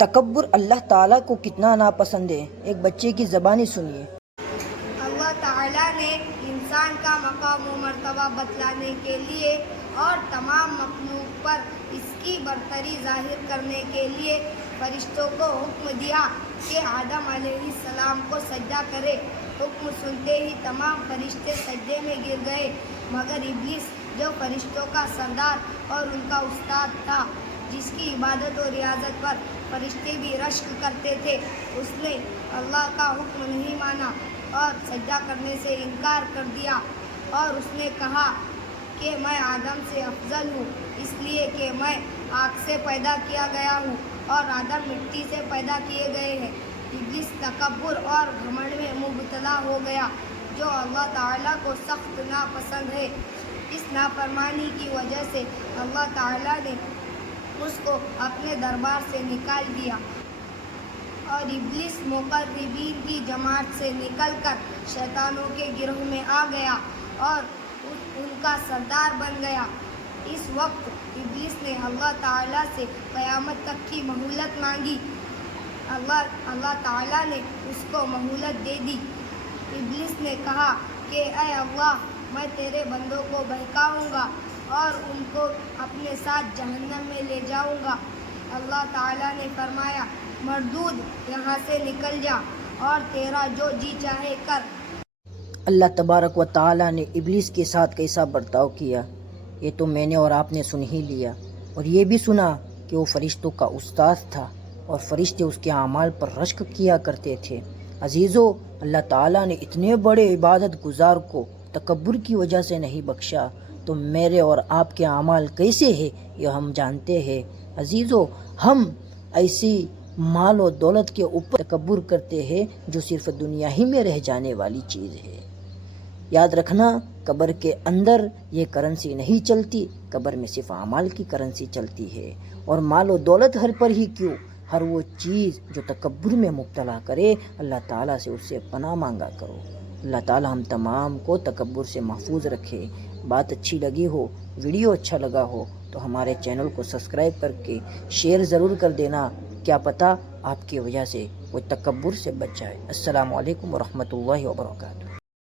تکبر اللہ تعالیٰ کو کتنا ناپسند ہے، ایک بچے کی زبانی سنیے۔ اللہ تعالیٰ نے انسان کا مقام و مرتبہ بتلانے کے لیے اور تمام مخلوق پر اس کی برتری ظاہر کرنے کے لیے فرشتوں کو حکم دیا کہ آدم علیہ السلام کو سجدہ کرے۔ حکم سنتے ہی تمام فرشتے سجدے میں گر گئے مگر ابلیس، جو فرشتوں کا سردار اور ان کا استاد تھا، جس کی عبادت و ریاضت پر فرشتے بھی رشک کرتے تھے، اس نے اللہ کا حکم نہیں مانا اور سجدہ کرنے سے انکار کر دیا، اور اس نے کہا کہ میں آدم سے افضل ہوں، اس لیے کہ میں آگ سے پیدا کیا گیا ہوں اور آدم مٹی سے پیدا کیے گئے ہیں۔ ابلیس تکبر اور گھمنڈ میں مبتلا ہو گیا، جو اللہ تعالیٰ کو سخت ناپسند ہے۔ اس نافرمانی کی وجہ سے اللہ تعالیٰ نے اس کو اپنے دربار سے نکال دیا اور ابلیس مقربین کی جماعت سے نکل کر شیطانوں کے گروہ میں آ گیا اور ان کا سردار بن گیا۔ اس وقت ابلیس نے اللہ تعالیٰ سے قیامت تک کی مہلت مانگی۔ اللہ تعالیٰ نے اس کو مہلت دے دی۔ ابلیس نے کہا کہ اے اللہ، میں تیرے بندوں کو بہکاؤں گا اور ان کو اپنے ساتھ جہنم میں لے جاؤں گا۔ اللہ تعالیٰ نے فرمایا، مردود، یہاں سے نکل جا اور تیرا جو جی چاہے کر۔ اللہ تبارک و تعالیٰ نے ابلیس کے ساتھ کیسا برتاؤ کیا، یہ تو میں نے اور آپ نے سن ہی لیا، اور یہ بھی سنا کہ وہ فرشتوں کا استاد تھا اور فرشتے اس کے اعمال پر رشک کیا کرتے تھے۔ عزیزو، اللہ تعالیٰ نے اتنے بڑے عبادت گزار کو تکبر کی وجہ سے نہیں بخشا، تو میرے اور آپ کے اعمال کیسے ہیں یہ ہم جانتے ہیں۔ عزیزو، ہم ایسی مال و دولت کے اوپر تکبر کرتے ہیں جو صرف دنیا ہی میں رہ جانے والی چیز ہے۔ یاد رکھنا، قبر کے اندر یہ کرنسی نہیں چلتی، قبر میں صرف اعمال کی کرنسی چلتی ہے۔ اور مال و دولت ہر پر ہی کیوں، ہر وہ چیز جو تکبر میں مبتلا کرے، اللہ تعالیٰ سے اس سے پناہ مانگا کرو۔ اللہ تعالیٰ ہم تمام کو تکبر سے محفوظ رکھے۔ بات اچھی لگی ہو، ویڈیو اچھا لگا ہو تو ہمارے چینل کو سبسکرائب کر کے شیئر ضرور کر دینا، کیا پتہ آپ کی وجہ سے وہ تکبر سے بچ جائے۔ السلام علیکم ورحمۃ اللہ وبرکاتہ۔